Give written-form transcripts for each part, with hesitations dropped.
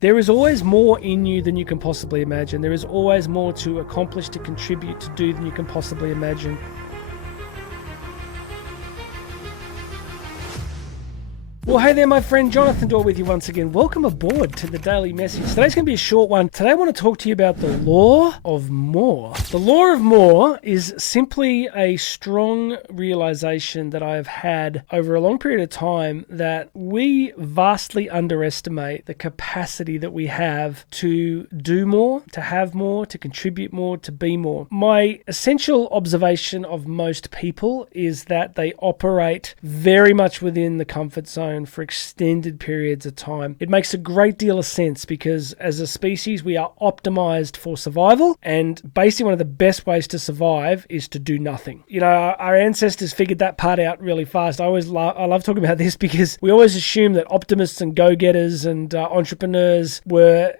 There is always more in you than you can possibly imagine. There is always more to accomplish, to contribute, to do than you can possibly imagine. Well, hey there, my friend. Jonathan Doyle with you once again. Welcome aboard to the Daily Message. Today's going to be a short one. Today I want to talk to you about the law of more. The law of more is simply a strong realization that I have had over a long period of time that we vastly underestimate the capacity that we have to do more, to have more, to contribute more, to be more. My essential observation of most people is that they operate very much within the comfort zone for extended periods of time. It makes a great deal of sense because as a species, we are optimized for survival, and basically one of the best ways to survive is to do nothing. You know, our ancestors figured that part out really fast. I love talking about this because we always assume that optimists and go-getters and entrepreneurs were,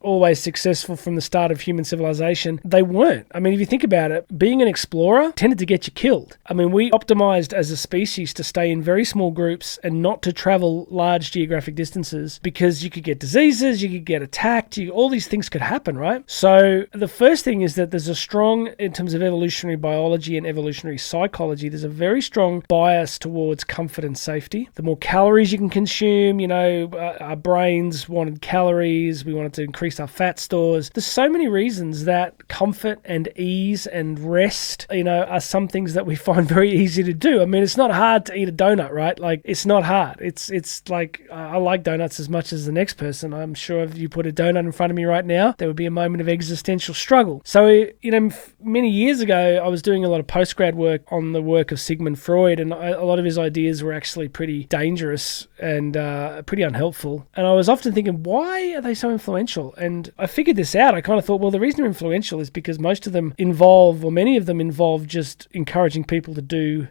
always successful from the start of human civilization. They weren't. I mean, if you think about it, being an explorer tended to get you killed. I mean, we optimized as a species to stay in very small groups and not to travel large geographic distances because you could get diseases, you could get attacked, all these things could happen, right? So the first thing is that there's a strong, in terms of evolutionary biology and evolutionary psychology, there's a very strong bias towards comfort and safety. The more calories you can consume, our brains wanted calories, we wanted to increase our fat stores. There's so many reasons that comfort and ease and rest, are some things that we find very easy to do. I mean, it's not hard to eat a donut, right? Like, it's not hard. It's like, I like donuts as much as the next person. I'm sure if you put a donut in front of me right now, there would be a moment of existential struggle. So, many years ago, I was doing a lot of postgrad work on the work of Sigmund Freud, and a lot of his ideas were actually pretty dangerous and pretty unhelpful. And I was often thinking, why are they so influential? And I figured this out. I kind of thought, well, the reason they're influential is because most of them involve, or many of them involve, just encouraging people to do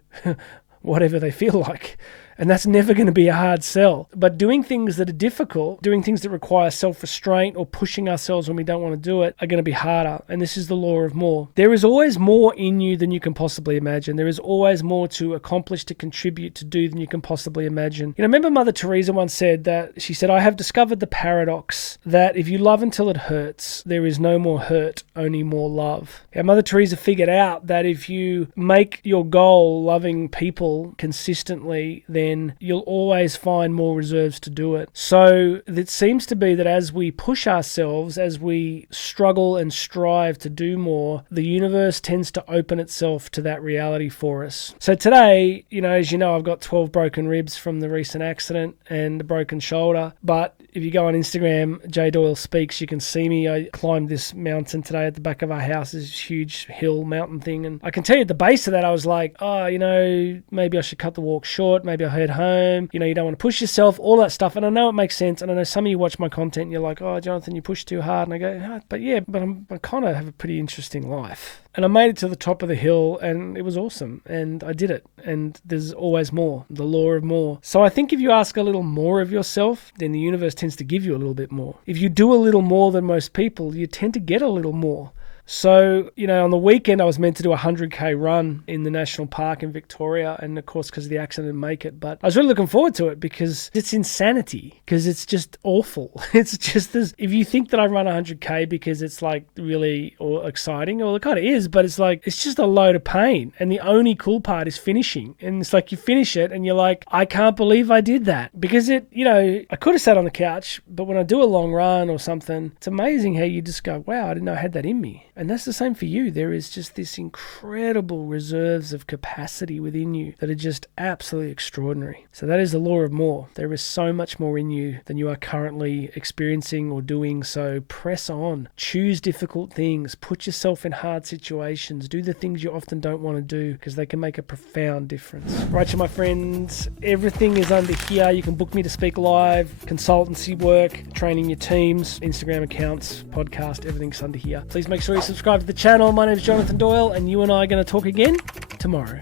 whatever they feel like. And that's never going to be a hard sell. But doing things that are difficult, doing things that require self-restraint or pushing ourselves when we don't want to do it are going to be harder. And this is the law of more. There is always more in you than you can possibly imagine. There is always more to accomplish, to contribute, to do than you can possibly imagine. Remember Mother Teresa once said that, she said, I have discovered the paradox that if you love until it hurts, there is no more hurt, only more love. And Mother Teresa figured out that if you make your goal loving people consistently, then you'll always find more reserves to do it. So it seems to be that as we push ourselves, as we struggle and strive to do more, the universe tends to open itself to that reality for us. So today, as you know, I've got 12 broken ribs from the recent accident and a broken shoulder. But if you go on Instagram, J Doyle Speaks, you can see me. I climbed this mountain today at the back of our house, this huge hill mountain thing. And I can tell you at the base of that, I was like, maybe I should cut the walk short. Maybe I'll head home. You don't want to push yourself, all that stuff. And I know it makes sense. And I know some of you watch my content and you're like, oh, Jonathan, you push too hard. And I go, but I kind of have a pretty interesting life. And I made it to the top of the hill and it was awesome. And I did it. And there's always more, the law of more. So I think if you ask a little more of yourself, then the universe tends to give you a little bit more. If you do a little more than most people, you tend to get a little more. So, on the weekend, I was meant to do a 100K run in the national park in Victoria. And of course, because of the accident, I didn't make it. But I was really looking forward to it because it's insanity, because it's just awful. It's just this, if you think that I run 100K because it's like really exciting, well, it kind of is, but it's like, it's just a load of pain. And the only cool part is finishing. And it's like you finish it and you're like, I can't believe I did that. Because I could have sat on the couch, but when I do a long run or something, it's amazing how you just go, wow, I didn't know I had that in me. And that's the same for you. There is just this incredible reserves of capacity within you that are just absolutely extraordinary. So that is the law of more. There is so much more in you than you are currently experiencing or doing. So press on. Choose difficult things. Put yourself in hard situations. Do the things you often don't want to do because they can make a profound difference. Right, so my friends, everything is under here. You can book me to speak live, consultancy work, training your teams, Instagram accounts, podcast, everything's under here. Please make sure you subscribe to the channel. My name is Jonathan Doyle, and you and I are going to talk again tomorrow.